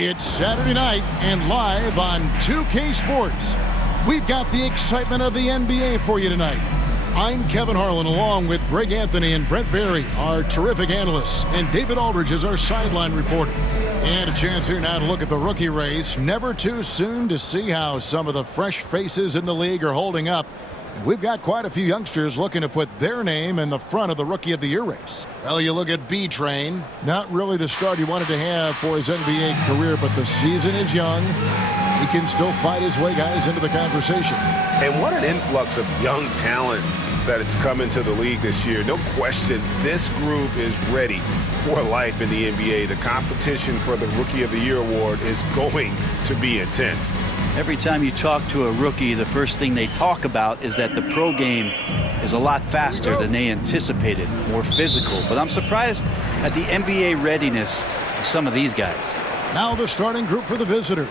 It's Saturday night and live on 2K Sports. We've got the excitement of the NBA for you tonight. I'm Kevin Harlan along with Greg Anthony and Brent Barry, our terrific analysts, and David Aldridge is our sideline reporter. And a chance here now to look at the rookie race. Never too soon to see how some of the fresh faces in the league are holding up. We've got quite a few youngsters looking to put their name in the front of the Rookie of the Year race. Well, you look at B-Train. Not really the start he wanted to have for his NBA career, but the season is young. He can still fight his way, guys, into the conversation. And what an influx of young talent that it's come into the league this year. No question, this group is ready for life in the NBA. The competition for the Rookie of the Year award is going to be intense. Every time you talk to a rookie, the first thing they talk about is that the pro game is a lot faster than they anticipated, more physical. But I'm surprised at the NBA readiness of some of these guys. Now the starting group for the visitors.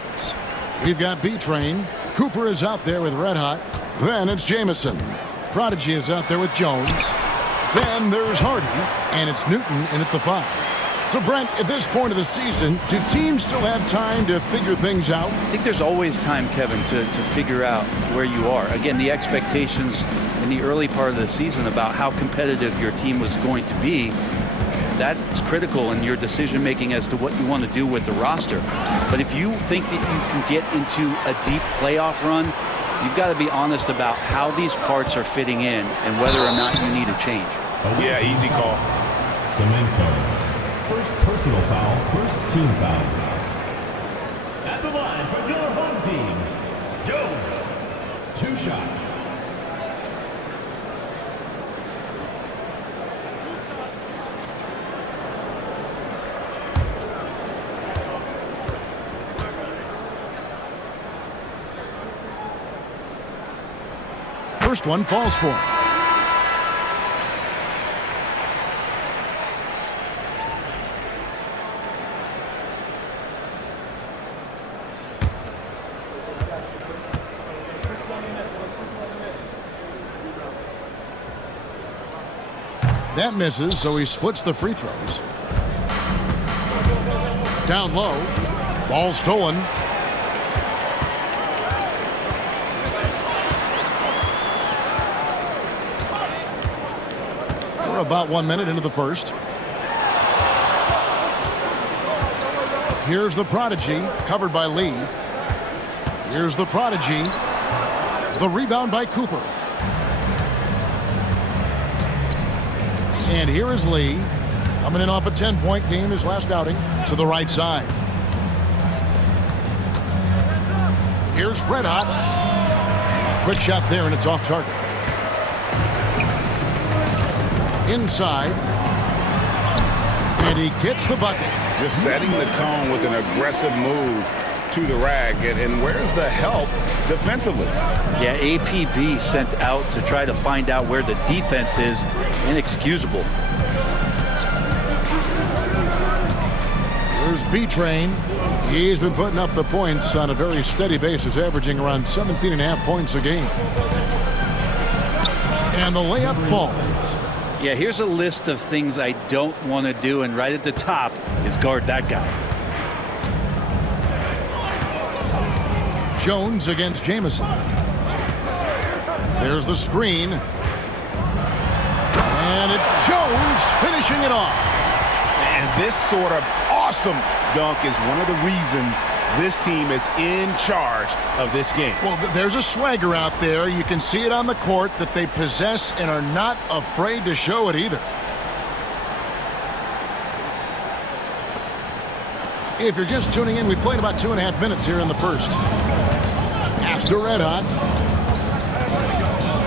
We've got B-Train. Cooper is out there with Red Hot. Then it's Jamison. Prodigy is out there with Jones. Then there's Hardy, and it's Newton in at the 5. So, Brent, at this point of the season, do teams still have time to figure things out? I think there's always time, Kevin, to figure out where you are. Again, the expectations in the early part of the season about how competitive your team was going to be, that's critical in your decision-making as to what you want to do with the roster. But if you think that you can get into a deep playoff run, you've got to be honest about how these parts are fitting in and whether or not you need a change. Yeah, easy call. First personal foul, first team foul. At the line for your home team, Jones. 2 shots. First one falls for him. That misses, so he splits the free throws. Down low. Ball stolen. We're about 1 minute into the first. Here's the Prodigy, covered by Lee. Here's the Prodigy. The rebound by Cooper. And here is Lee, coming in off a 10-point game his last outing, to the right side. Here's Red Hot. Quick shot there, and it's off target. Inside. And he gets the bucket. Just setting the tone with an aggressive move to the rag. And where's the help defensively? Yeah, APB sent out to try to find out where the defense is. Inexcusable. There's B-Train. He's been putting up the points on a very steady basis, averaging around 17.5 points a game. And the layup falls. Yeah, here's a list of things I don't want to do, and right at the top is guard that guy. Jones against Jamison. There's the screen. And it's Jones finishing it off. And this sort of awesome dunk is one of the reasons this team is in charge of this game. Well, there's a swagger out there. You can see it on the court that they possess and are not afraid to show it either. If you're just tuning in, we played about 2.5 minutes here in the first. After Red Hot.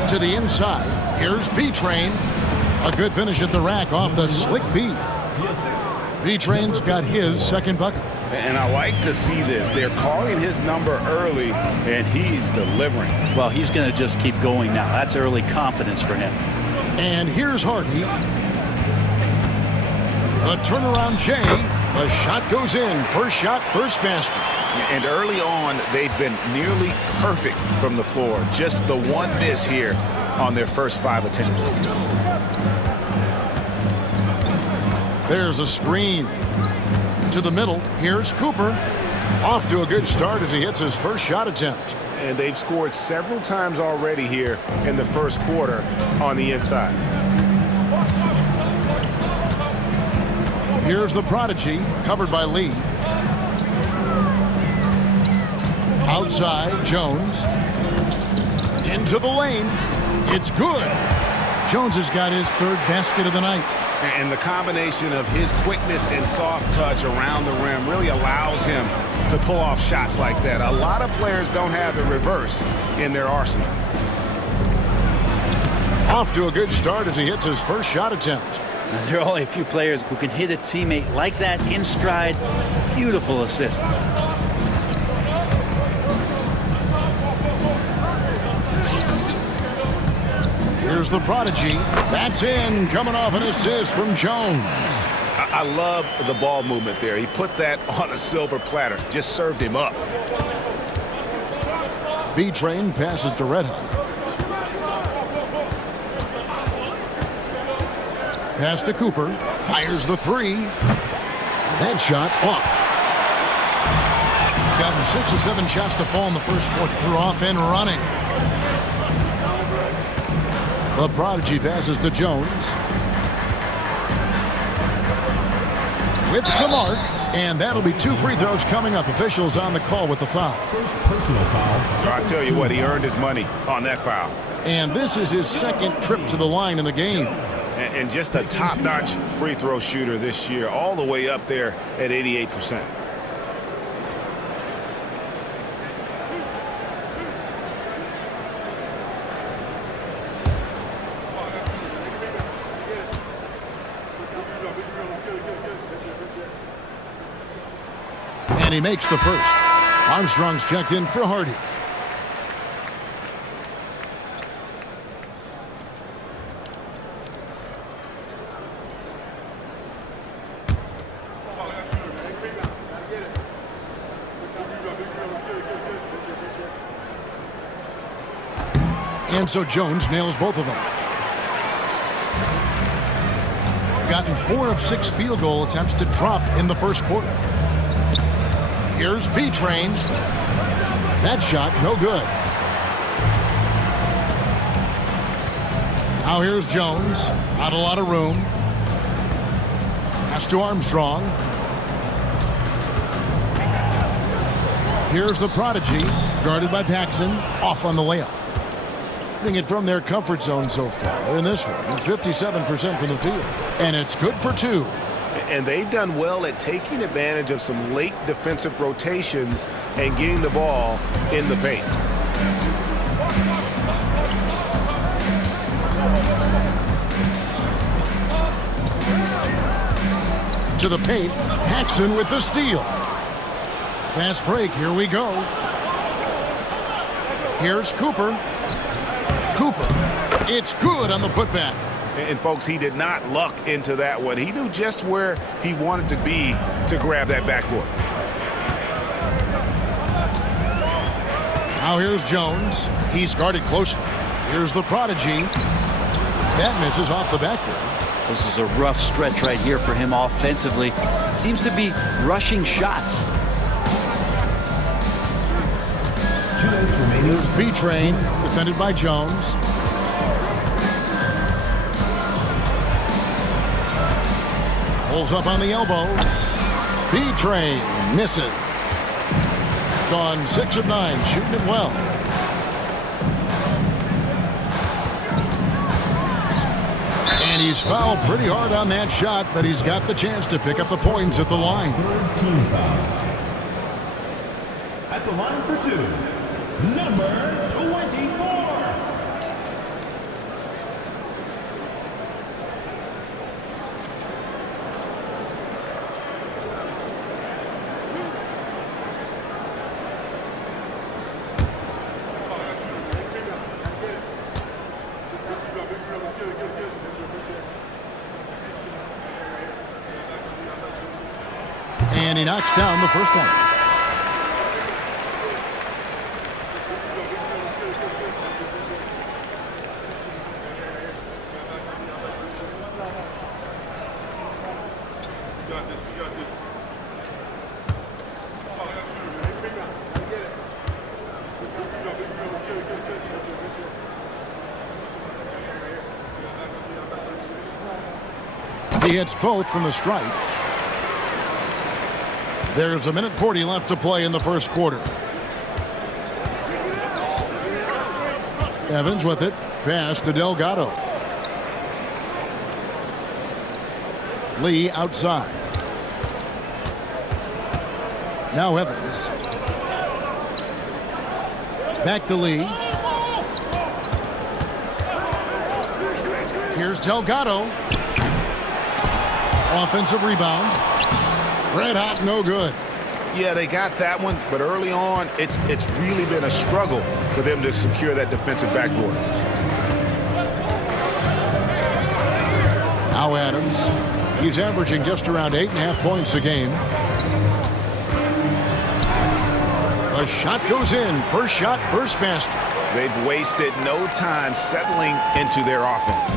To the inside. Here's B-Train. A good finish at the rack off the slick feed. B-Train's got his second bucket. And I like to see this. They're calling his number early, and he's delivering. Well, he's going to just keep going now. That's early confidence for him. And here's Hardy. The turnaround Jay. The shot goes in. First shot, first basket. And early on, they've been nearly perfect from the floor. Just the one miss here on their first 5 attempts. There's a screen. To the middle. Here's Cooper. Off to a good start as he hits his first shot attempt. And they've scored several times already here in the first quarter on the inside. Here's the prodigy, covered by Lee. Outside, Jones. Into the lane. It's good. Jones has got his third basket of the night. And the combination of his quickness and soft touch around the rim really allows him to pull off shots like that. A lot of players don't have the reverse in their arsenal. Off to a good start as he hits his first shot attempt. Now, there are only a few players who can hit a teammate like that in stride. Beautiful assist. Here's the prodigy. That's in, coming off an assist from Jones. I love the ball movement there. He put that on a silver platter. Just served him up. B-Train passes to Red Hot. Pass to Cooper. Fires the three. That shot off. Gotten 6 or 7 shots to fall in the first quarter. They're off and running. The prodigy passes to Jones. With some arc, and that'll be 2 free throws coming up. Officials on the call with the foul. First personal foul. I tell you what, he earned his money on that foul. And this is his second trip to the line in the game. And just a top-notch free throw shooter this year, all the way up there at 88%. And he makes the first. Armstrong's checked in for Hardy. And so Jones nails both of them. Gotten 4 of 6 field goal attempts to drop in the first quarter. Here's B-Train. That shot, no good. Now here's Jones. Not a lot of room. Pass to Armstrong. Here's the prodigy, guarded by Paxson. Off on the layup. Hitting it from their comfort zone so far in this one. 57% from the field. And it's good for 2. And they've done well at taking advantage of some late defensive rotations and getting the ball in the paint. To the paint, Paxson with the steal. Fast break, here we go. Here's Cooper. Cooper, it's good on the putback. And folks, he did not luck into that one. He knew just where he wanted to be to grab that backboard. Now here's Jones. He's guarded closely. Here's the prodigy. That misses off the backboard. This is a rough stretch right here for him offensively. Seems to be rushing shots. 2 minutes remaining. Here's B-Train, defended by Jones. Pulls up on the elbow. B-Train misses. Gone 6 of 9, shooting it well. And he's fouled pretty hard on that shot, but he's got the chance to pick up the points at the line. Third team foul. At the line for 2, number 24. And he knocks down the first one. He hits both from the stripe. There's 1:40 left to play in the first quarter. Evans with it. Pass to Delgado. Lee outside. Now Evans. Back to Lee. Here's Delgado. Offensive rebound. Red hot, no good. Yeah, they got that one, but early on, it's really been a struggle for them to secure that defensive backboard. Now Adams. He's averaging just around 8.5 points a game. The shot goes in. First shot, first basket. They've wasted no time settling into their offense.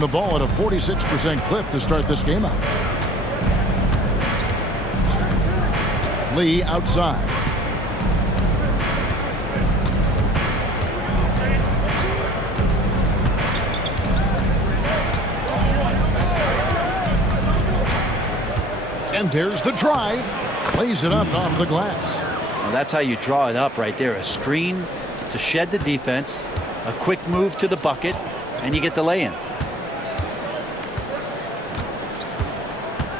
The ball at a 46% clip to start this game out. Lee outside. And there's the drive. Lays it up off the glass. Well, that's how you draw it up right there. A screen to shed the defense, a quick move to the bucket, and you get the lay-in.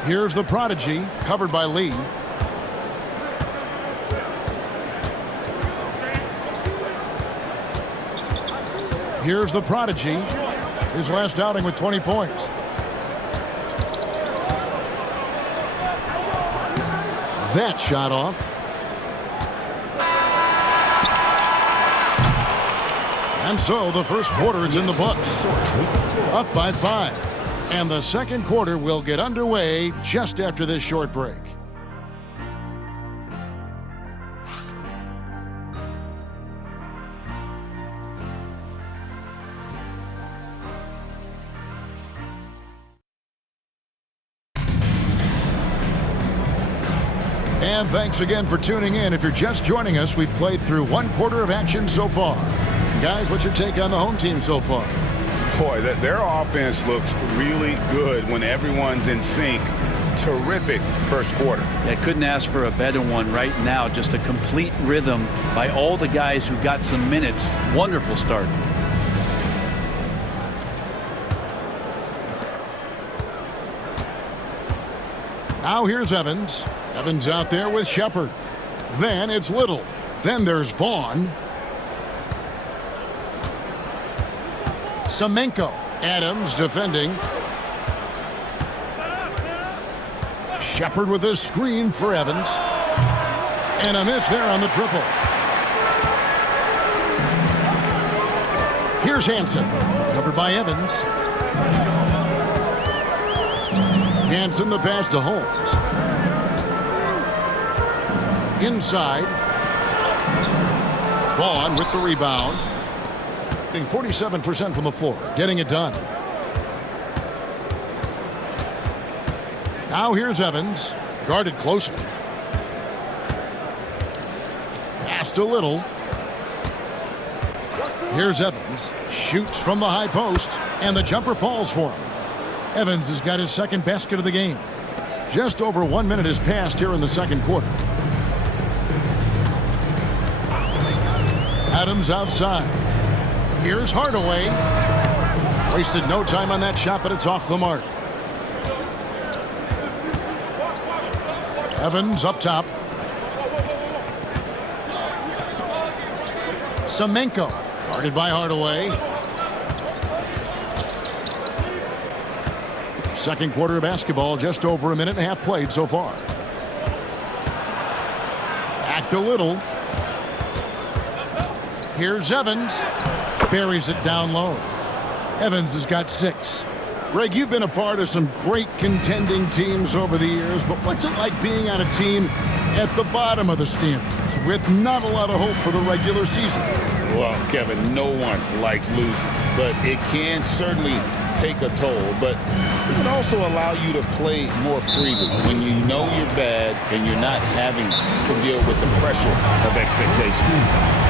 Here's the prodigy, covered by Lee. Here's the prodigy, his last outing with 20 points. That shot off. And so the first quarter is in the books. Up by 5. And the second quarter will get underway just after this short break. And thanks again for tuning in. If you're just joining us, we've played through one quarter of action so far. Guys, what's your take on the home team so far? Boy, their offense looks really good when everyone's in sync. Terrific first quarter. I couldn't ask for a better one right now. Just a complete rhythm by all the guys who got some minutes. Wonderful start. Now here's Evans. Evans out there with Shepard. Then it's Little. Then there's Vaughn. Semenko. Adams defending. Shepard with a screen for Evans. And a miss there on the triple. Here's Hansen. Covered by Evans. Hansen the pass to Holmes. Inside. Vaughn with the rebound. Getting 47% from the floor. Getting it done. Now here's Evans. Guarded closely. Pass to Little. Here's Evans. Shoots from the high post. And the jumper falls for him. Evans has got his second basket of the game. Just over 1 minute has passed here in the second quarter. Adams outside. Here's Hardaway. Wasted no time on that shot, but it's off the mark. Evans up top. Semenko. Guarded by Hardaway. Second quarter of basketball, just over 1.5 minutes played so far. Back to Little. Here's Evans. Buries it down low. Evans has got 6. Greg, you've been a part of some great contending teams over the years, but what's it like being on a team at the bottom of the standings with not a lot of hope for the regular season? Well, Kevin, no one likes losing, but it can certainly take a toll. But it can also allow you to play more freely when you know you're bad and you're not having to deal with the pressure of expectation.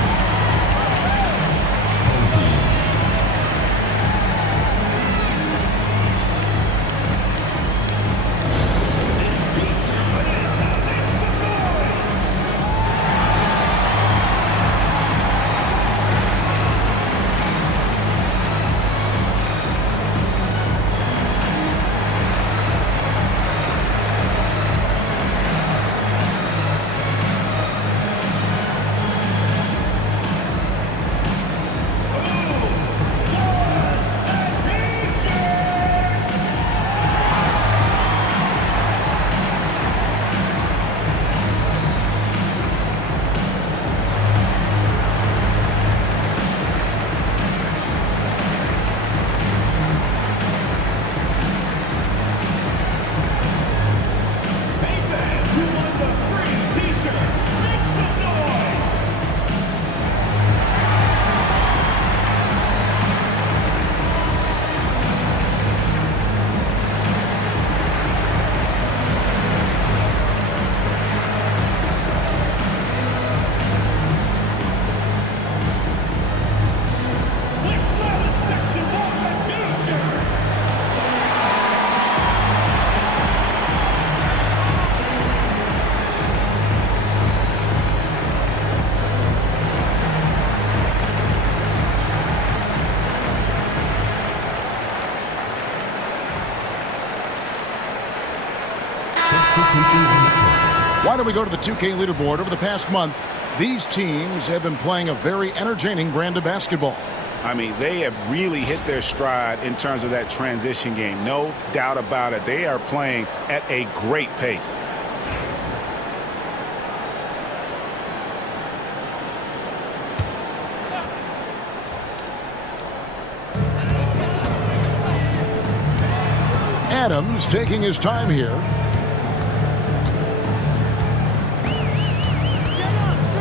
Substitution on the court. Why don't we go to the 2K leaderboard? Over the past month, these teams have been playing a very entertaining brand of basketball. I mean, they have really hit their stride in terms of that transition game. No doubt about it. They are playing at a great pace. Adams taking his time here.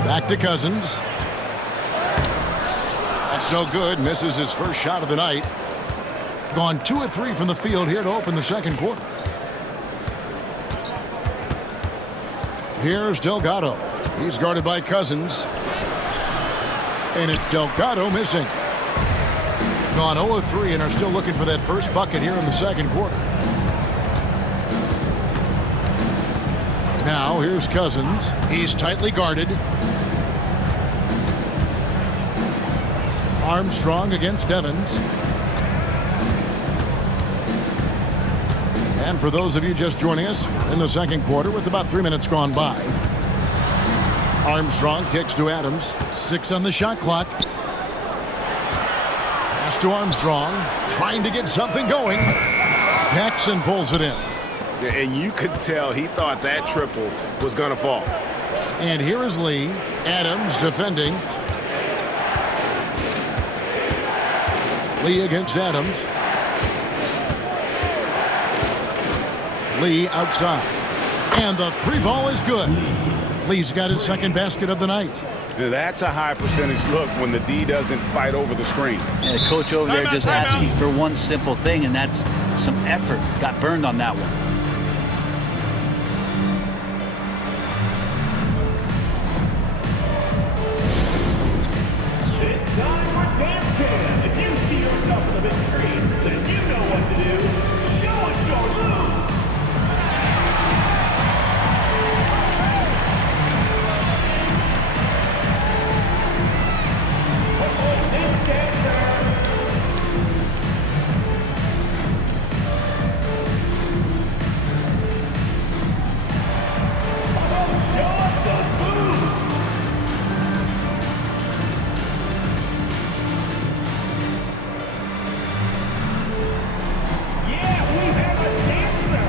Back to Cousins. That's no good. Misses his first shot of the night. Gone 2 of 3 from the field here to open the second quarter. Here's Delgado. He's guarded by Cousins. And it's Delgado missing. Gone 0 of 3 and are still looking for that first bucket here in the second quarter. Now here's Cousins. He's tightly guarded. Armstrong against Evans. And for those of you just joining us, we're in the second quarter with about 3 minutes gone by. Armstrong kicks to Adams. 6 on the shot clock. Pass to Armstrong. Trying to get something going. Paxson pulls it in. And you could tell he thought that triple was going to fall. And here is Lee. Adams defending. Lee against Adams. Lee outside. And the 3 ball is good. Lee's got his second basket of the night. That's a high percentage look when the D doesn't fight over the screen. And the coach over there just asking for one simple thing, and that's some effort. Got burned on that one. It's time for Dance Cam. If you see yourself on the big screen, then you know what to do. Show us your moves. Dance dancer. Show us those moves. Yeah, we have a dancer.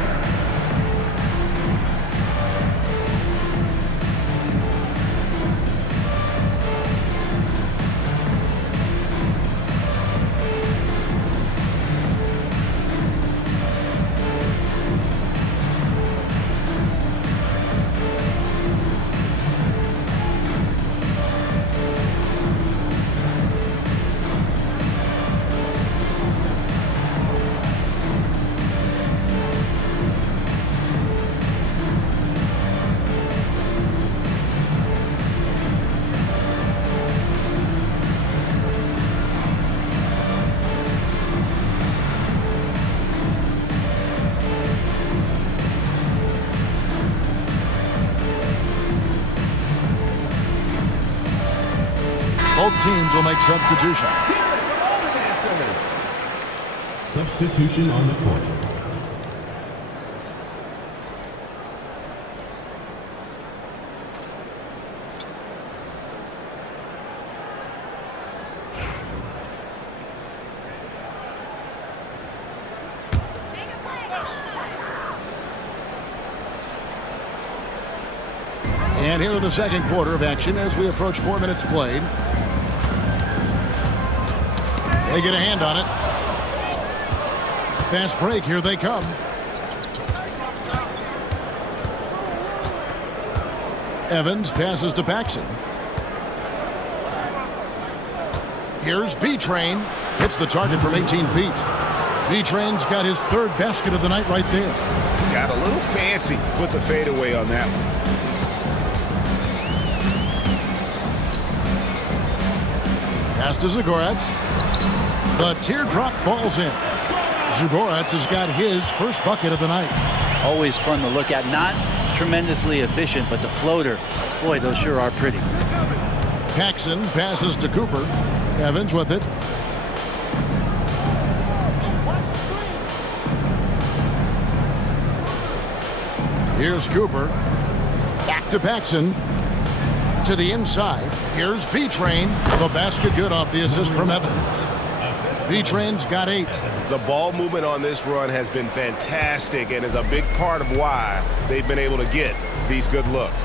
Both teams will make substitutions. Substitution on the court. And here in the second quarter of action as we approach 4 minutes played. They get a hand on it. Fast break, here they come. Evans passes to Paxson. Here's B-Train. Hits the target from 18 feet. B-Train's got his third basket of the night right there. Got a little fancy with the fadeaway on that one. Pass to Zagorets. The teardrop falls in. Zagorets has got his first bucket of the night. Always fun to look at. Not tremendously efficient, but the floater, boy, those sure are pretty. Paxson passes to Cooper. Evans with it. Here's Cooper. Back to Paxson. To the inside. Here's B-Train. The basket good off the assist from Evans. B-Train's got 8. The ball movement on this run has been fantastic and is a big part of why they've been able to get these good looks.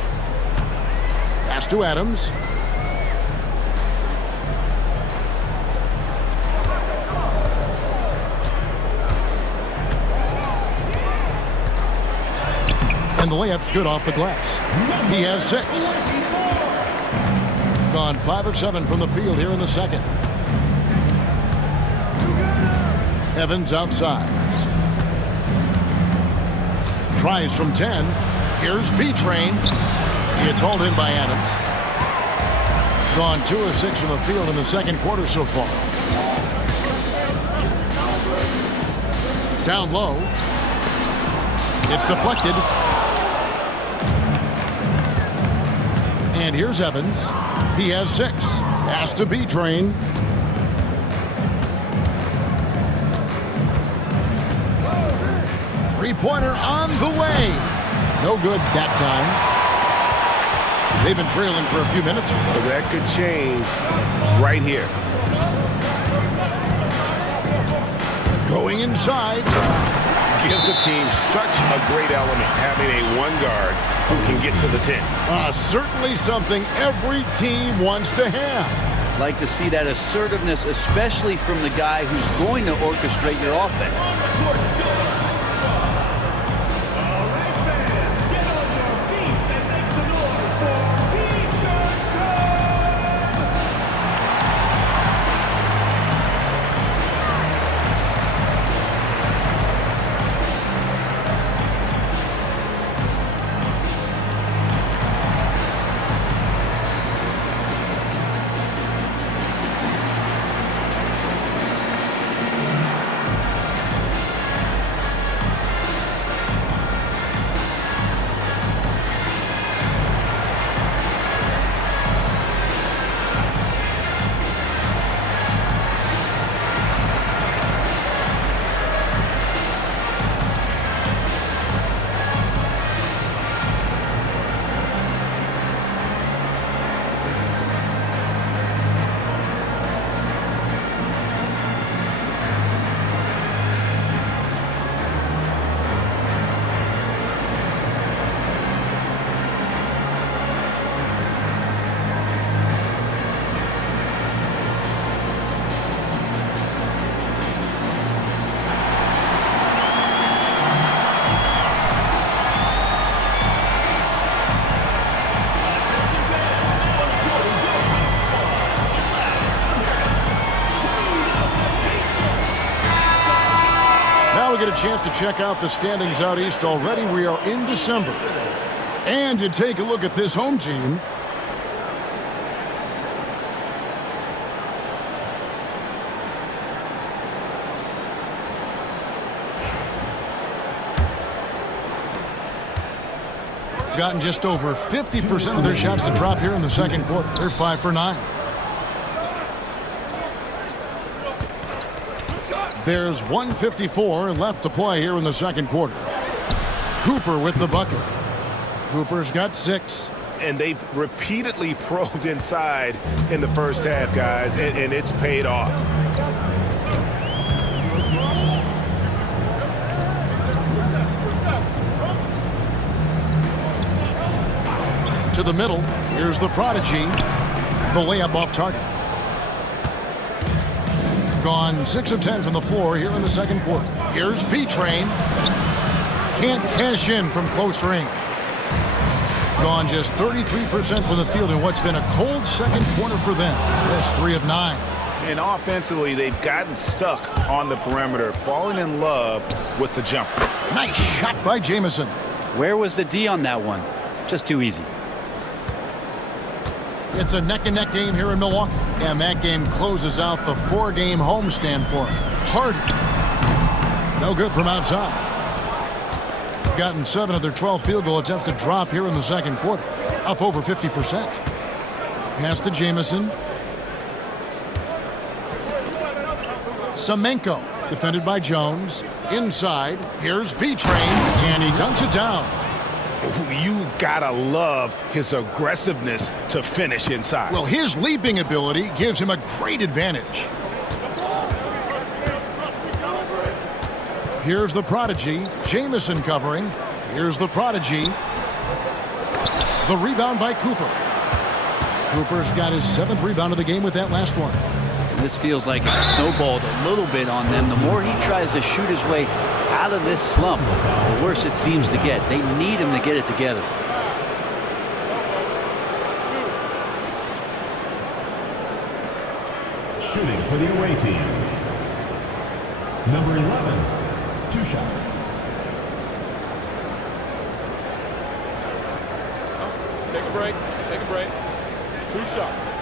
Pass to Adams. And the layup's good off the glass. He has 6. Gone 5 of 7 from the field here in the second. Evans outside. Tries from 10. Here's B-Train. It's hauled in by Adams. Gone 2 of 6 from the field in the second quarter so far. Down low. It's deflected. And here's Evans. He has 6. Pass to B-Train. Three-pointer on the way. No good that time. They've been trailing for a few minutes. But that could change right here. Going inside. Gives the team such a great element having a one guard who can get to the 10. Certainly something every team wants to have. Like to see that assertiveness, especially from the guy who's going to orchestrate your offense. We get a chance to check out the standings out east already. We are in December. And you take a look at this home team. Gotten just over 50% of their shots to drop here in the second quarter. They're 5 for 9. There's 1:54 left to play here in the second quarter. Cooper with the bucket. Cooper's got 6. And they've repeatedly probed inside in the first half, guys, and it's paid off. To the middle. Here's the prodigy. The layup off target. Gone 6 of 10 from the floor here in the second quarter. Here's B-Train. Can't cash in from close range. Gone just 33% from the field in what's been a cold second quarter for them. Just 3 of 9. And offensively, they've gotten stuck on the perimeter, falling in love with the jumper. Nice shot by Jamison. Where was the D on that one? Just too easy. It's a neck-and-neck game here in Milwaukee. And that game closes out the 4-game homestand for him. Harden. No good from outside. Gotten 7 of their 12 field goal attempts to drop here in the second quarter. Up over 50%. Pass to Jamison. Semenko. Defended by Jones. Inside. Here's B-Train. And he dunks it down. You gotta love his aggressiveness to finish inside. Well, his leaping ability gives him a great advantage. Here's the prodigy, Jamison covering. Here's the prodigy. The rebound by Cooper. Cooper's got his 7th rebound of the game with that last one. This feels like it's snowballed a little bit on them. The more he tries to shoot his way out of this slump, the worse it seems to get. They need him to get it together. Shooting for the away team. Number 11, 2 shots. Take a break. Take a break. 2 shots.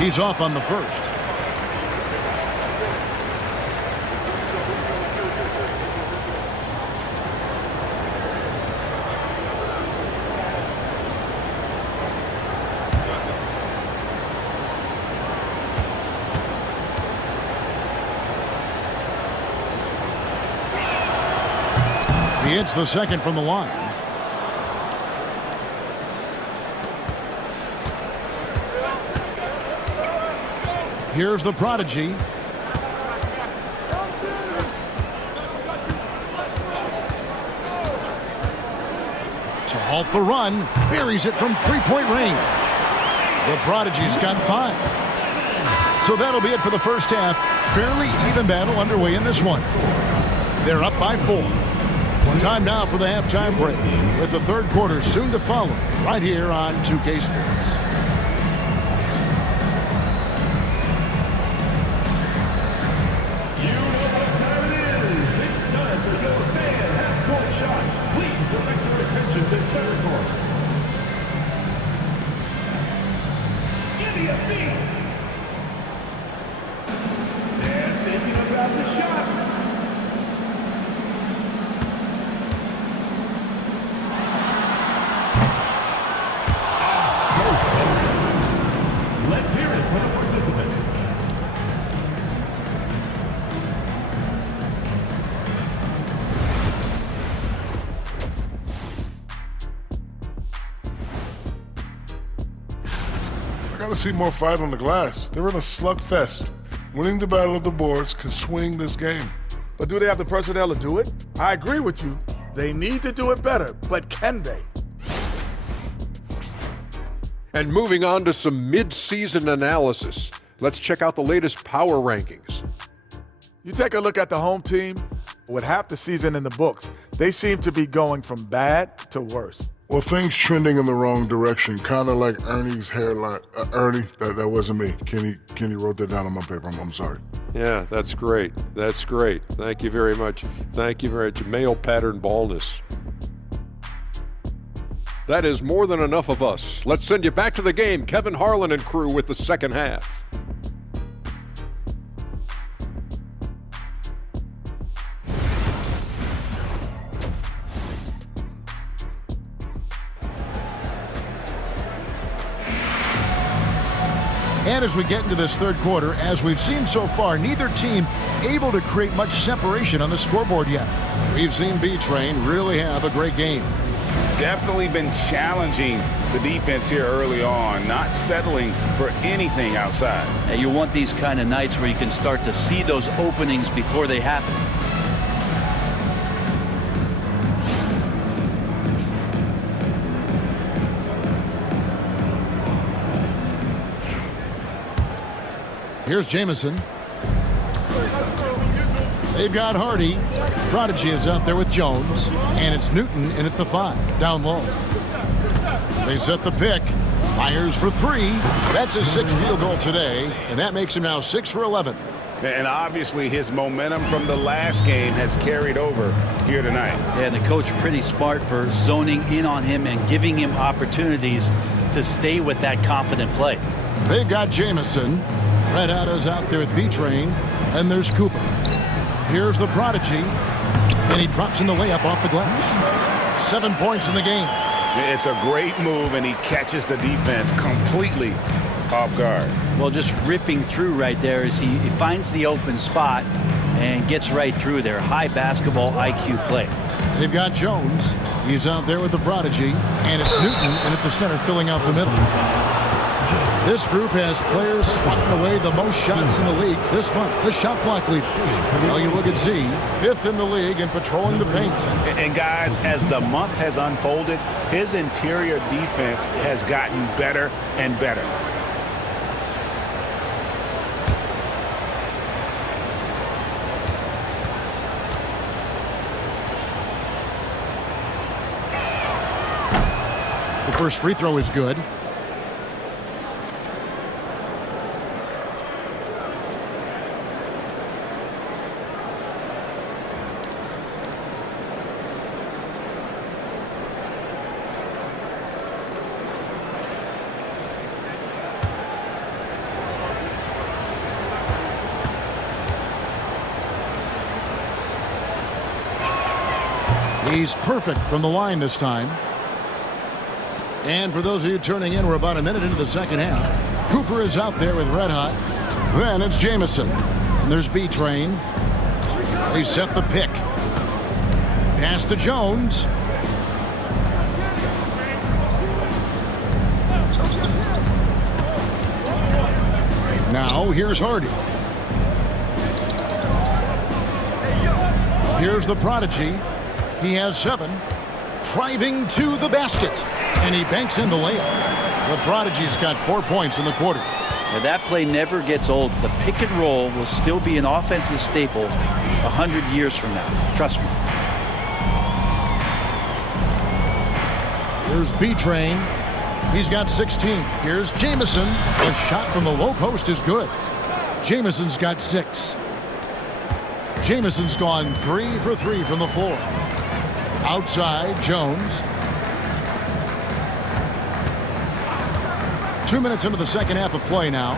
He's off on the first. He hits the second from the line. Here's the prodigy. To halt the run, buries it from three-point range. The prodigy's got 5. So that'll be it for the first half. Fairly even battle underway in this one. They're up by 4. Time now for the halftime break, with the third quarter soon to follow, right here on 2K Sports. You know what time it is. It's time for your fan half-court shot. Please direct your attention to center court. Give me a beat. They're thinking about the shot. Let's hear it for the participant. I gotta see more fight on the glass. They're in a slugfest. Winning the battle of the boards can swing this game. But do they have the personnel to do it? I agree with you. They need to do it better, but can they? And moving on to some mid-season analysis, let's check out the latest power rankings. You take a look at the home team, with half the season in the books, they seem to be going from bad to worse. Well, things trending in the wrong direction, kind of like Ernie's hairline. Ernie, that wasn't me. Kenny wrote that down on my paper. I'm sorry. Yeah, that's great. That's great. Thank you very much. Thank you very much. Male pattern baldness. That is more than enough of us. Let's send you back to the game. Kevin Harlan and crew with the second half. And as we get into this third quarter, as we've seen so far, neither team able to create much separation on the scoreboard yet. We've seen B-Train really have a great game. Definitely been challenging the defense here early on, not settling for anything outside. And you want these kind of nights where you can start to see those openings before they happen. Here's Jamison. They've got Hardy. Prodigy is out there with Jones. And it's Newton in at the 5, down low. They set the pick. Fires for 3. That's his 6th field goal today. And that makes him now 6 for 11. And obviously his momentum from the last game has carried over here tonight. Yeah, and the coach pretty smart for zoning in on him and giving him opportunities to stay with that confident play. They've got Jamison. Red Otto's out there with B-Train. And there's Cooper. Here's the prodigy. And he drops in the layup off the glass. 7 points in the game. It's a great move, and he catches the defense completely off guard. Well, just ripping through right there as he finds the open spot and gets right through there. High basketball IQ play. They've got Jones. He's out there with the prodigy, and it's Newton in at the center filling out the middle. This group has players swatting away the most shots in the league this month. The shot block leader. Well, you look at Z, 5th in the league and patrolling the paint. And guys, as the month has unfolded, his interior defense has gotten better and better. The first free throw is good. He's perfect from the line this time. And for those of you turning in, we're about a minute into the second half. Cooper is out there with Red Hot. Then it's Jamison. And there's B-Train. They set the pick. Pass to Jones. Now here's Hardy. Here's the prodigy. He has 7. Driving to the basket. And he banks in the layup. The prodigy's got 4 points in the quarter. Now that play never gets old. The pick and roll will still be an offensive staple 100 years from now. Trust me. Here's B-Train. He's got 16. Here's Jamison. The shot from the low post is good. Jamison's got 6. Jamison's gone 3 for 3 from the floor. Outside, Jones. 2 minutes into the second half of play now.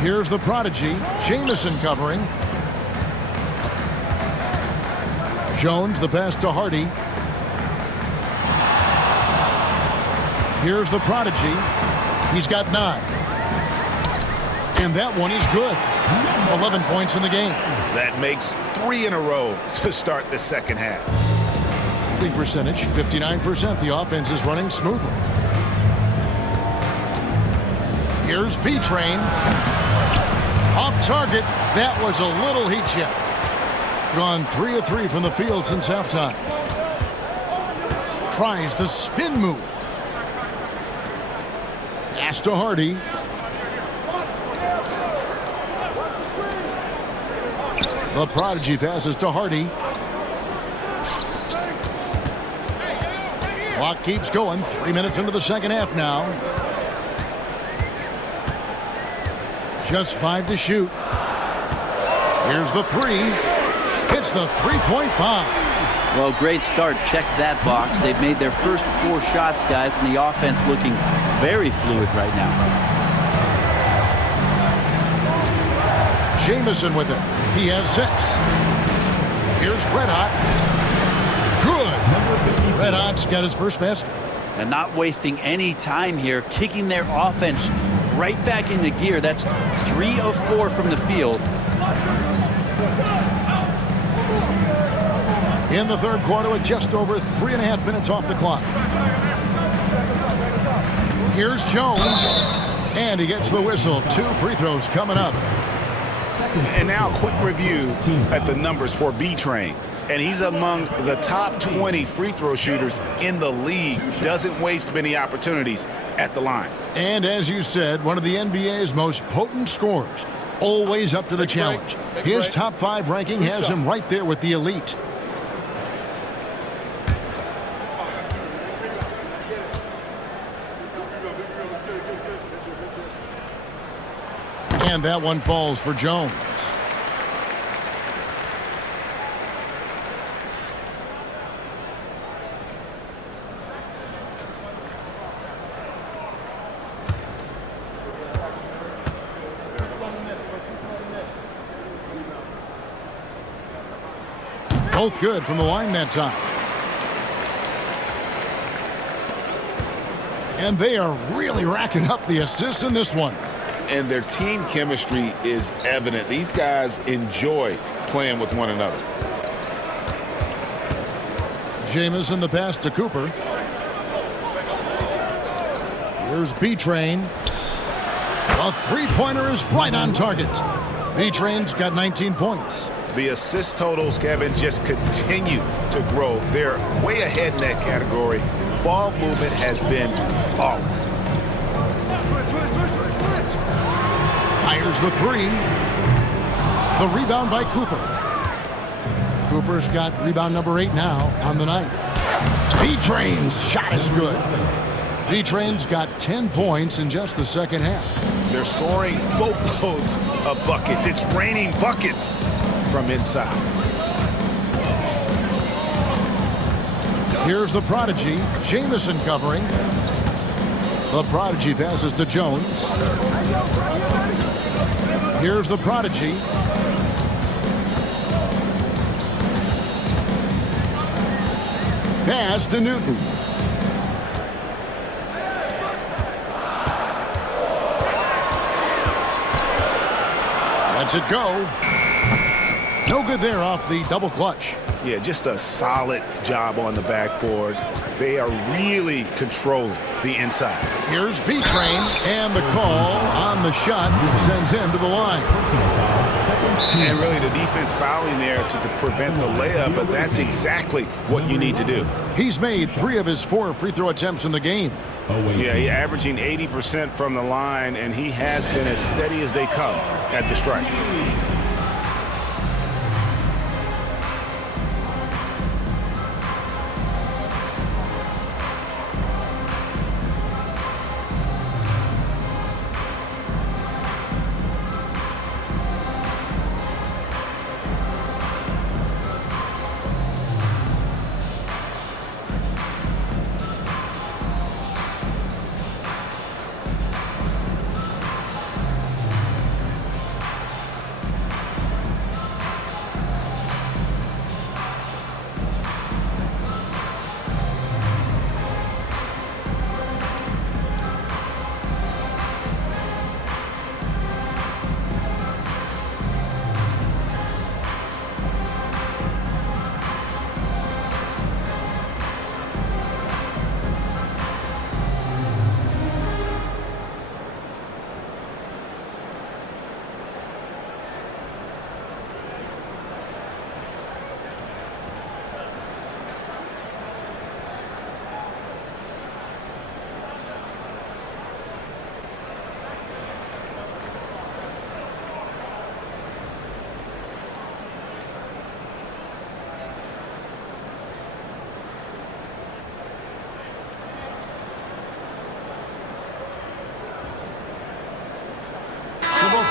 Here's the prodigy, Jamison covering. Jones, the pass to Hardy. Here's the prodigy. He's got 9. And that one is good. 11 points in the game. That makes 3 in a row to start the second half. Shooting percentage, 59%. The offense is running smoothly. Here's B-Train. Off target. That was a little heat check. Gone 3 of 3 from the field since halftime. Tries the spin move. Pass to Hardy. The prodigy passes to Hardy. Clock keeps going. 3 minutes into the second half now. Just 5 to shoot. Here's the 3. Hits the three-point bomb. Well, great start. Check that box. They've made their first 4 shots, guys, and the offense looking very fluid right now. Jamison with it. He has 6. Here's Red Hot. Good. Red Hot's got his first basket. And not wasting any time here, kicking their offense right back into gear. That's 3 of 4 from the field. In the third quarter with just over 3.5 minutes off the clock. Here's Jones. And he gets the whistle. 2 free throws coming up. And now a quick review at the numbers for B-Train. And he's among the top 20 free throw shooters in the league. Doesn't waste many opportunities at the line. And as you said, one of the NBA's most potent scorers. Always up to the challenge. His top 5 ranking has him right there with the elite. And that one falls for Jones. Both good from the line that time. And they are really racking up the assists in this one. And their team chemistry is evident. These guys enjoy playing with one another. Jameis in the pass to Cooper. Here's B-Train. A three-pointer is right on target. B-Train's got 19 points. The assist totals, Kevin, just continue to grow. They're way ahead in that category. Ball movement has been flawless. Fires the three. The rebound by Cooper. Cooper's got rebound number 8 now on the night. B-Train's shot is good. B-Train's got 10 points in just the second half. They're scoring boatloads of buckets. It's raining buckets from inside. Here's the prodigy, Jamison covering. The prodigy passes to Jones. Here's the prodigy. Pass to Newton. Lets it go. No good there off the double clutch. Yeah, just a solid job on the backboard. They are really controlling the inside. Here's B-Train, and the call on the shot sends him to the line. And really the defense fouling there to prevent the layup, but that's exactly what you need to do. He's made 3 of his 4 free throw attempts in the game. Yeah, he's averaging 80% from the line, and he has been as steady as they come at the stripe.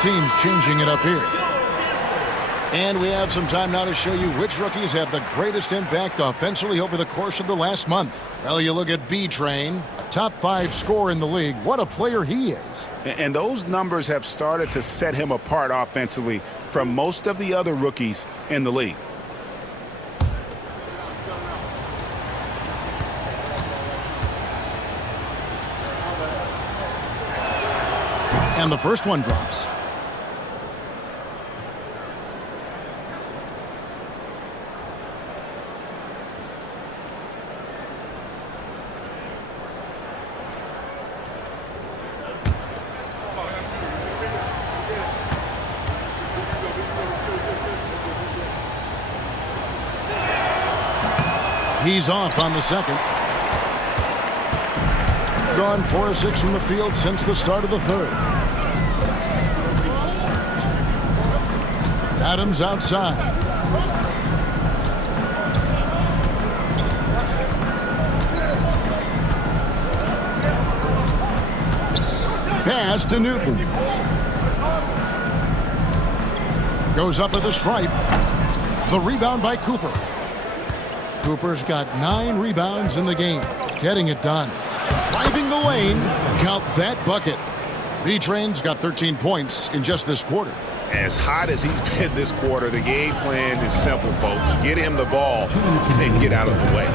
Teams changing it up here. And we have some time now to show you which rookies have the greatest impact offensively over the course of the last month. Well, you look at B-Train, a top 5 scorer in the league. What a player he is. And those numbers have started to set him apart offensively from most of the other rookies in the league. And the first one drops. He's off on the second. Gone 4 of 6 from the field since the start of the third. Adams outside. Pass to Newton. Goes up at the stripe. The rebound by Cooper. Cooper's got 9 rebounds in the game. Getting it done. Driving the lane. Count that bucket. B-Train's got 13 points in just this quarter. As hot as he's been this quarter, the game plan is simple, folks. Get him the ball and get out of the way.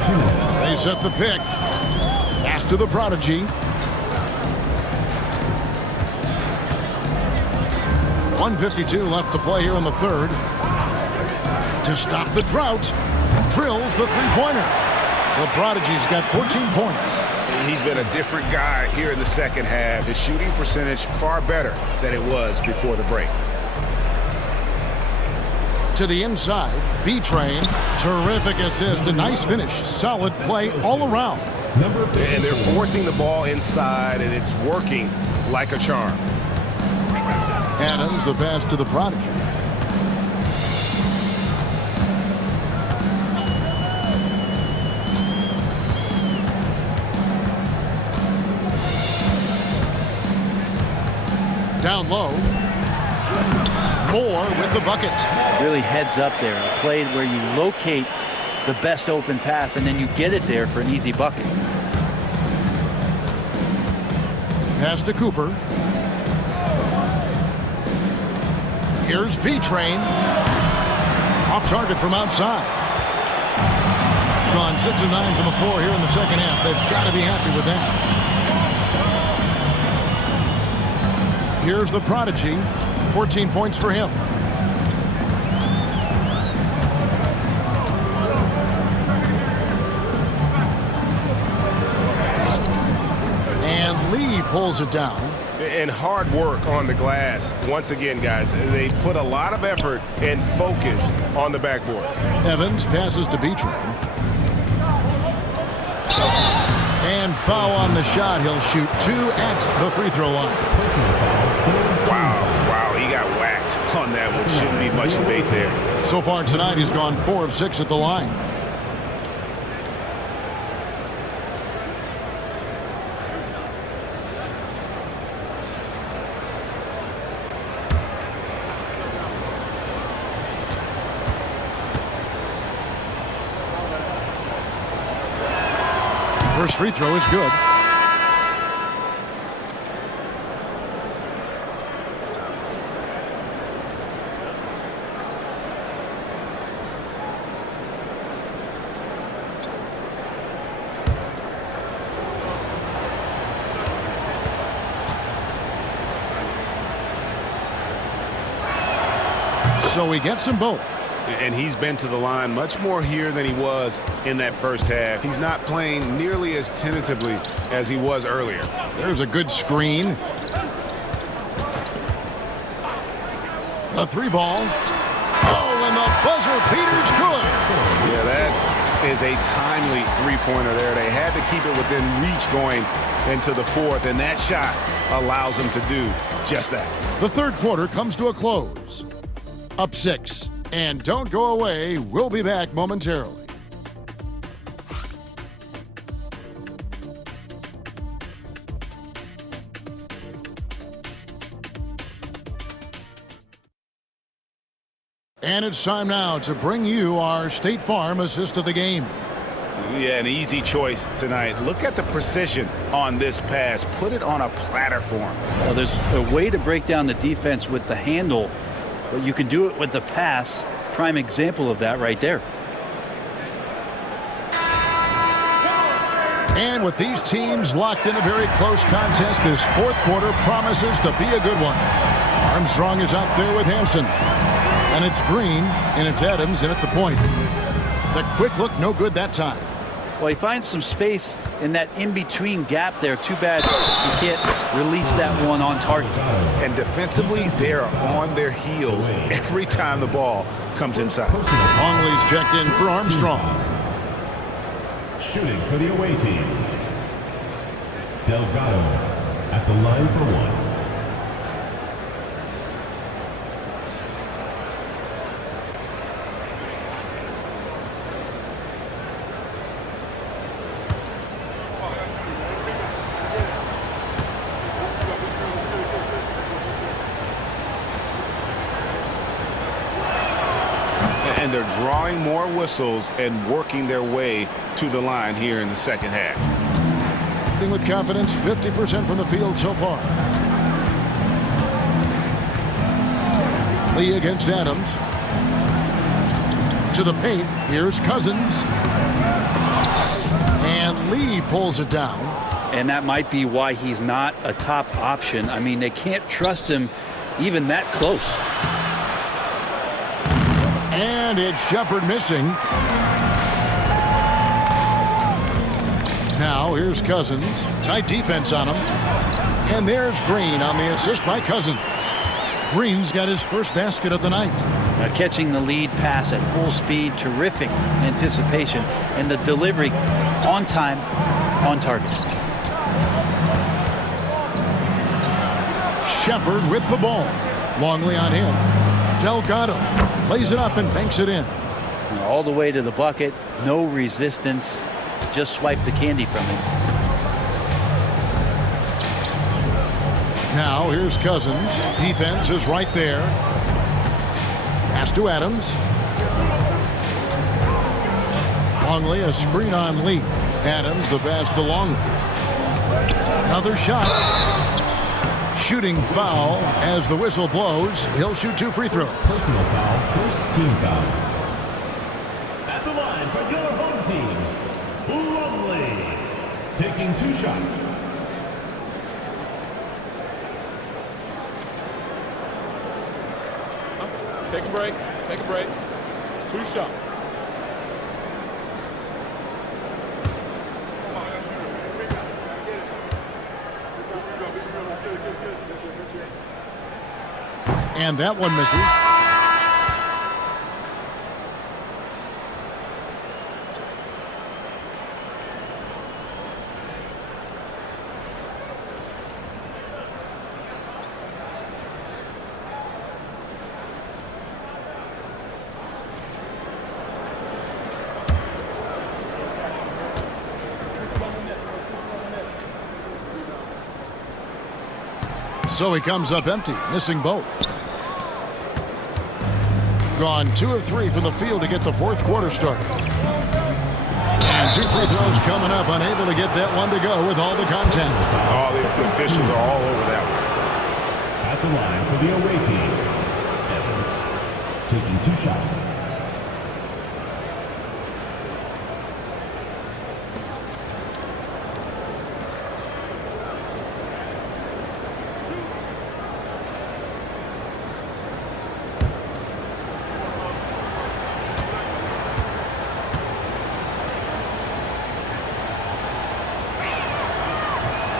They set the pick. Pass to the prodigy. 1:52 left to play here in the third. To stop the drought, drills the three-pointer. The Prodigy's got 14 points. He's been a different guy here in the second half. His shooting percentage far better than it was before the break. To the inside, B-Train. Terrific assist, a nice finish. Solid play all around. And they're forcing the ball inside, and it's working like a charm. Adams, the pass to the Prodigy. Down low. Moore with the bucket. Really heads up there. A play where you locate the best open pass and then you get it there for an easy bucket. Pass to Cooper. Here's B-Train. Off target from outside. Gone 6 of 9 from the floor here in the second half. They've got to be happy with that. Here's the Prodigy. 14 points for him. And Lee pulls it down. And hard work on the glass. Once again, guys, they put a lot of effort and focus on the backboard. Evans passes to B-Train. And foul on the shot. He'll shoot 2 at the free throw line. Wow, he got whacked on that one. Shouldn't be much debate there. So far tonight, he's gone 4 of 6 at the line. First free throw is good. So he gets them both. And he's been to the line much more here than he was in that first half. He's not playing nearly as tentatively as he was earlier. There's a good screen. A 3-ball. Oh, and the buzzer beater's good. Yeah, that is a timely three-pointer there. They had to keep it within reach going into the fourth, and that shot allows them to do just that. The third quarter comes to a close. Up 6. And don't go away. We'll be back momentarily. And it's time now to bring you our State Farm assist of the game. Yeah, an easy choice tonight. Look at the precision on this pass. Put it on a platter form. Well, there's a way to break down the defense with the handle, but you can do it with the pass. Prime example of that right there. And with these teams locked in a very close contest, this fourth quarter promises to be a good one. Armstrong is out there with Hampson. And it's Green, and it's Adams in at the point. The quick look, no good that time. Well, he finds some space in that in-between gap there. Too bad he can't release that one on target. And defensively, they are on their heels every time the ball comes inside. Longley's checked in for Armstrong. Shooting for the away team, Delgado at the line for one. And they're drawing more whistles and working their way to the line here in the second half. With confidence, 50% from the field so far. Lee against Adams. To the paint. Here's Cousins. And Lee pulls it down. And that might be why he's not a top option. I mean, they can't trust him even that close. And it's Shepard missing. Now here's Cousins. Tight defense on him. And there's Green on the assist by Cousins. Green's got his first basket of the night. Now catching the lead pass at full speed, terrific anticipation, and the delivery on time, on target. Shepard with the ball. Longley on him. Delgado lays it up and banks it in. All the way to the bucket, no resistance, just swipe the candy from him. Now here's Cousins. Defense is right there. Pass to Adams. Longley, a screen on Lee. Adams, the pass to Longley. Another shot. Shooting foul as the whistle blows. He'll shoot 2 free throws. Personal foul, first team foul. At the line for your home team, Longley, taking 2 shots. Take a break. Take a break. 2 shots. And that one misses. So he comes up empty, missing both. Gone 2 of 3 from the field to get the 4th quarter started. And 2 free throws coming up, unable to get that one to go with all the content. All the officials are all over that one. At the line for the away team, Evans, taking 2 shots.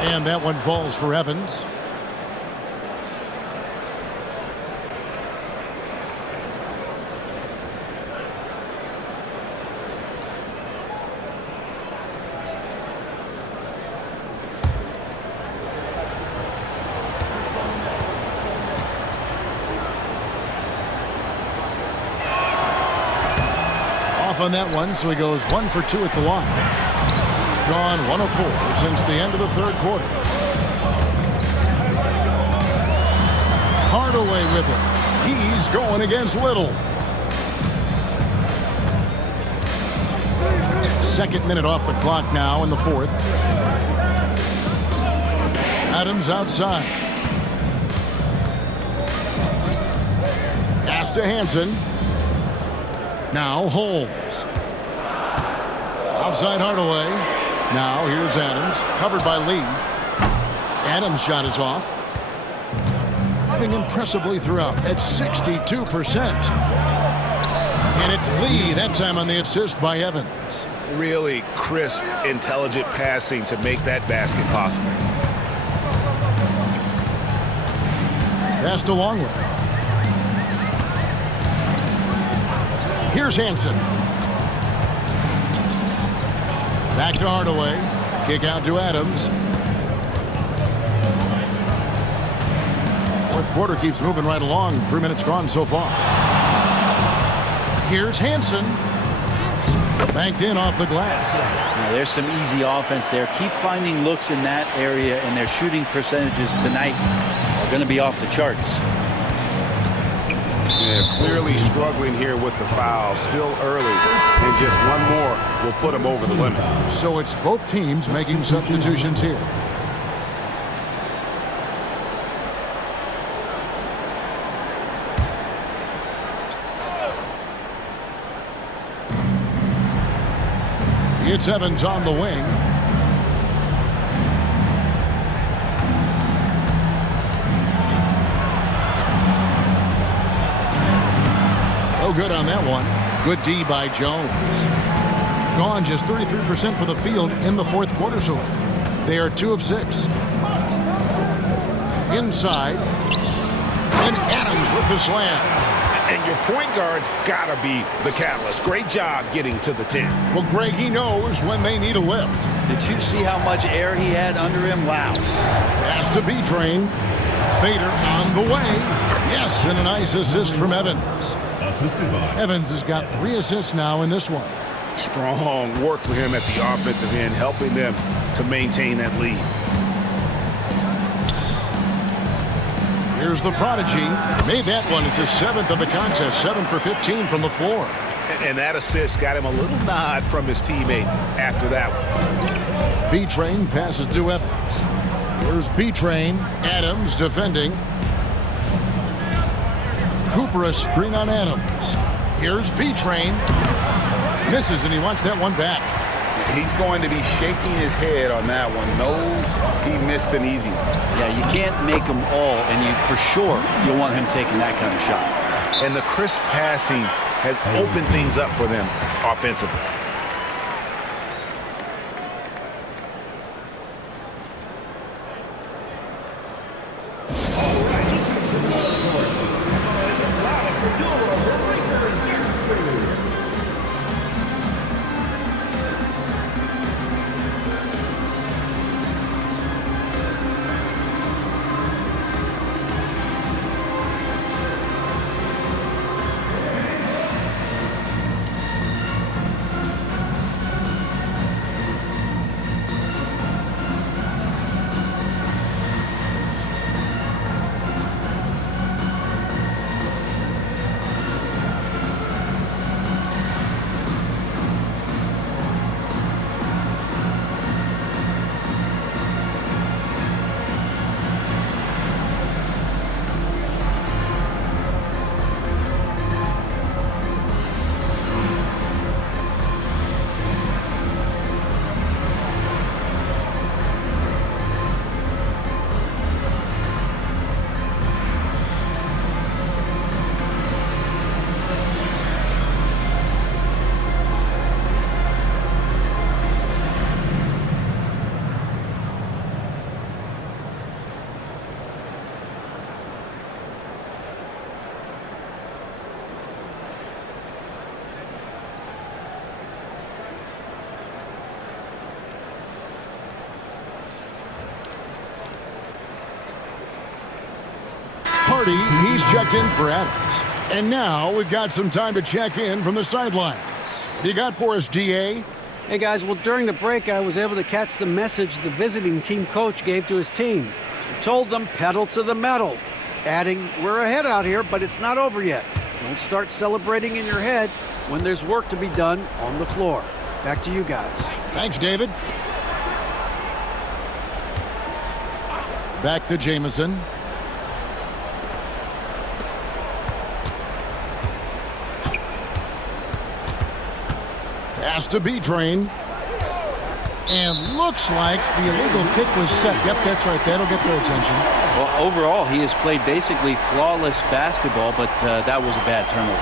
And that one falls for Evans. Off on that one, so he goes 1 for 2 at the line. Gone 1 of 4 since the end of the 3rd quarter. Hardaway with it. He's going against Little. 2nd minute off the clock now in the 4th. Adams outside. Pass to Hansen. Now Holmes. Outside Hardaway. Now here's Adams, covered by Lee. Adams' shot is off. Hitting impressively throughout at 62%. And it's Lee that time on the assist by Evans. Really crisp, intelligent passing to make that basket possible. Pass to Longley. Here's Hansen. Back to Hardaway. Kick out to Adams. 4th quarter keeps moving right along. 3 minutes gone so far. Here's Hansen. Banked in off the glass. Now, there's some easy offense there. Keep finding looks in that area, and their shooting percentages tonight are going to be off the charts. Yeah, clearly struggling here with the foul. Still early, and just one more will put him over the limit. So it's both teams making substitutions here. It's Evans on the wing. good on that one. Good D by Jones. Gone just 33% for the field in the fourth quarter so far. They are 2 of 6. Inside. And Adams with the slam. And your point guard's got to be the catalyst. Great job getting to the 10. Well, Greg, he knows when they need a lift. Did you see how much air he had under him? Wow. Pass to B-Train. Fader on the way. Yes, and a nice assist from Evans. Assisted by Evans has got 3 assists now in this one. Strong work for him at the offensive end, helping them to maintain that lead. Here's the prodigy. Made that one as his 7th of the contest. 7 for 15 from the floor. And that assist got him a little nod from his teammate after that one. B-Train passes to Evans. Here's B-Train. Adams defending. Cooper a screen on Adams. Here's B-Train. Misses, and he wants that one back. He's going to be shaking his head on that one. Knows he missed an easy one. Yeah, you can't make them all, and you for sure you'll want him taking that kind of shot. And the crisp passing has opened things up for them offensively. He's checked in for Adams. And now we've got some time to check in from the sidelines. What you got for us, DA? Hey, guys, well, during the break, I was able to catch the message the visiting team coach gave to his team. He told them pedal to the metal, adding, we're ahead out here, but it's not over yet. Don't start celebrating in your head when there's work to be done on the floor. Back to you guys. Thanks, David. Back to Jamison. Pass to B-Train. And looks like the illegal kick was set. Yep, that's right. That'll get their attention. Well, overall, he has played basically flawless basketball, but that was a bad turnover.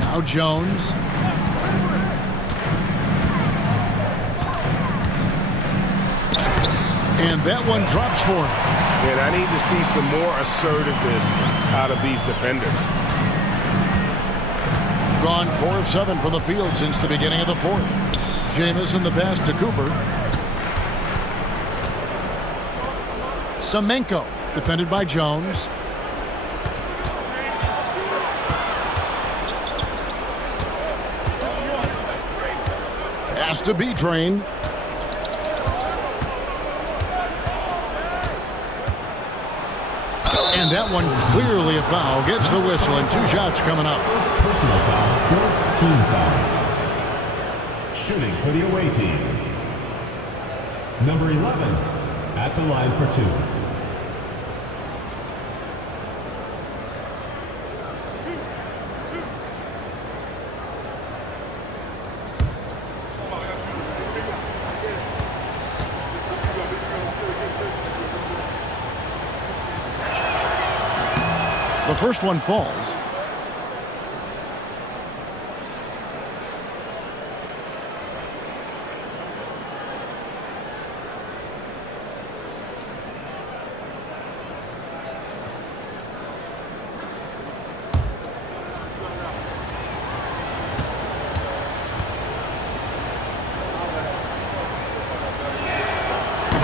Now Jones. And that one drops for him. And I need to see some more assertiveness out of these defenders. Gone 4 of 7 from the field since the beginning of the fourth. Jamison the pass to Cooper. Semenko defended by Jones. Pass to B-Train. And that one clearly a foul. Gets the whistle and 2 shots coming up. personal foul, 4th team foul. Shooting for the away team. Number 11 at the line for 2. first one falls.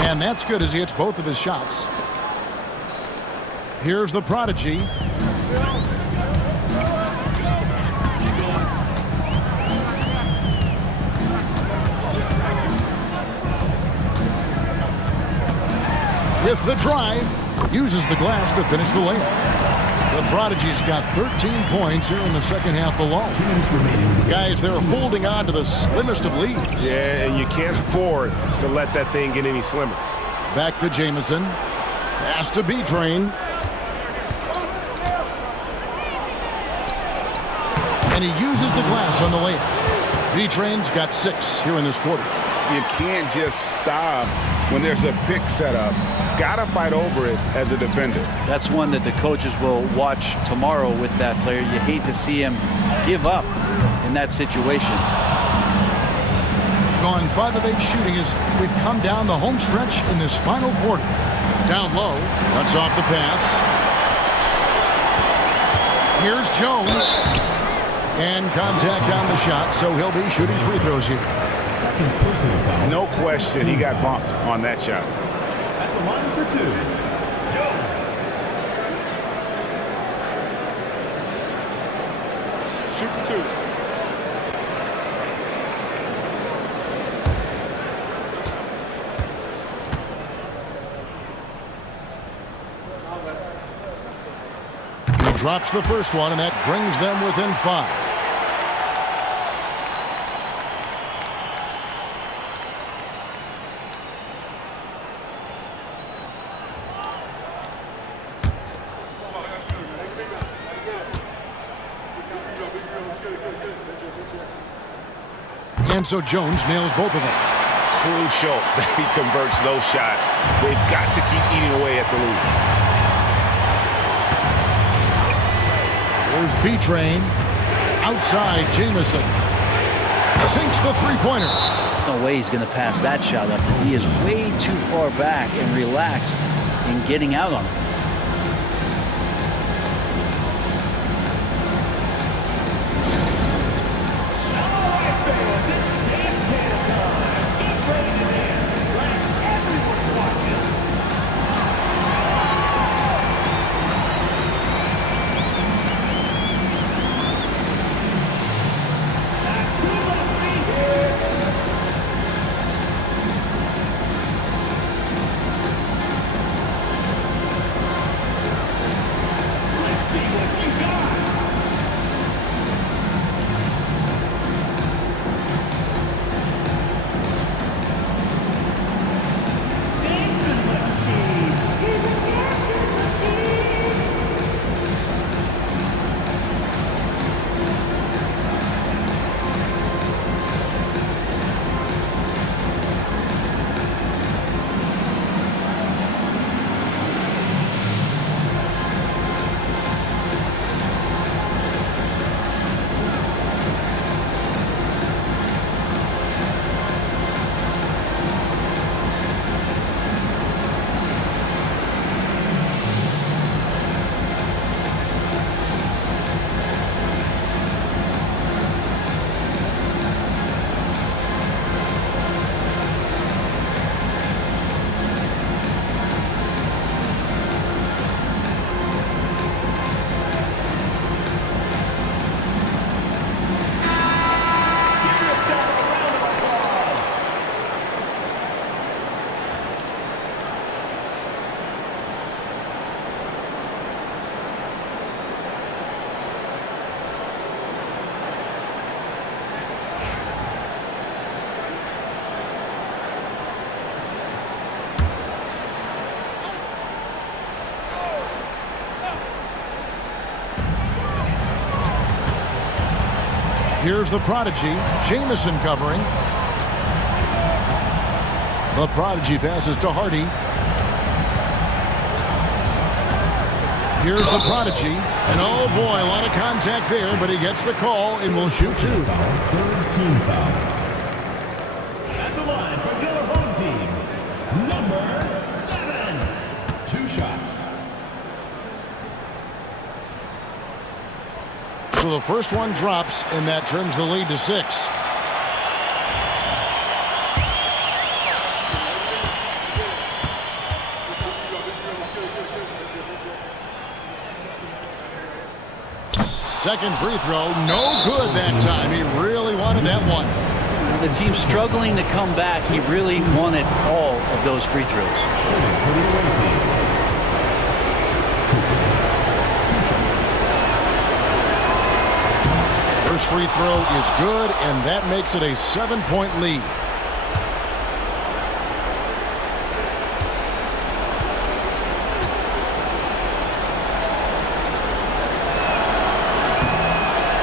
And that's good as he hits both of his shots. Here's the prodigy. With the drive, uses the glass to finish the layup. The prodigy's got 13 points here in the second half alone. Guys, they're holding on to the slimmest of leads. Yeah, and you can't afford to let that thing get any slimmer. Back to Jamison. Pass to B-Train. And he uses the glass on the layup. B-Train's got 6 here in this quarter. You can't just stop when there's a pick set up. Gotta fight over it as a defender. That's one that the coaches will watch tomorrow with that player. You hate to see him give up in that situation. Gone 5 of 8 shooting as we've come down the home stretch in this final quarter. Down low, cuts off the pass. Here's Jones. And contact on the shot, so he'll be shooting free throws here. No question, he got bumped on that shot. At the line for 2, Jones. Shoot 2. He drops the first one, and that brings them within 5. And so Jones nails both of them. Crucial that he converts those shots. They've got to keep eating away at the lead. There's B-Train. Outside, Jamison. Sinks the three-pointer. No way he's going to pass that shot up. The D is way too far back and relaxed in getting out on it. Here's the prodigy, Jamison covering. The prodigy passes to Hardy. Here's the prodigy, And oh boy, a lot of contact there, but he gets the call and will shoot 2. Third team foul. At the line for your home team, number 7. 2 shots. So the first one drops, and that trims the lead to 6. Second free throw, no good that time. He really wanted that one. The team's struggling to come back. He really wanted all of those free throws. Shooting for the away team. First free throw is good, and that makes it a 7-point lead.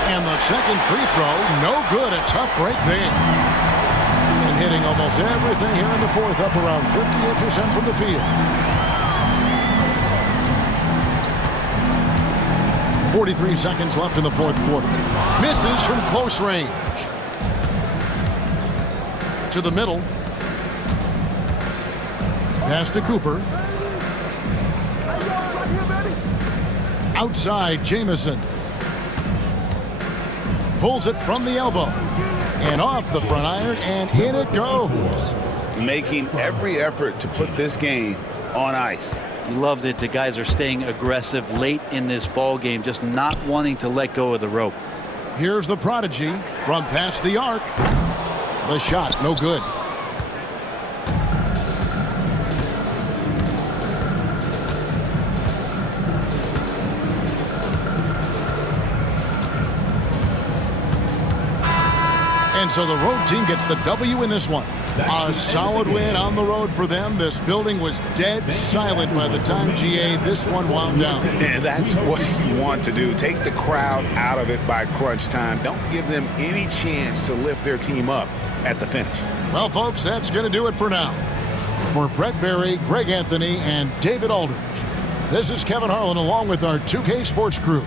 And the second free throw, no good. A tough break there. And hitting almost everything here in the fourth, up around 58% from the field. 43 seconds left in the fourth quarter. Misses from close range. To the middle. Pass to Cooper. Outside, Jamison. Pulls it from the elbow. And off the front iron, and in it goes. Making every effort to put this game on ice. You loved it. The guys are staying aggressive late in this ball game, just not wanting to let go of the rope. Here's the prodigy from past the arc. The shot, no good. And so the road team gets the W in this one. A solid win on the road for them. This building was dead silent by the time, GA, this one wound down. And that's what you want to do. Take the crowd out of it by crunch time. Don't give them any chance to lift their team up at the finish. Well, folks, that's going to do it for now. For Brett Berry, Greg Anthony, and David Aldridge, this is Kevin Harlan along with our 2K Sports crew.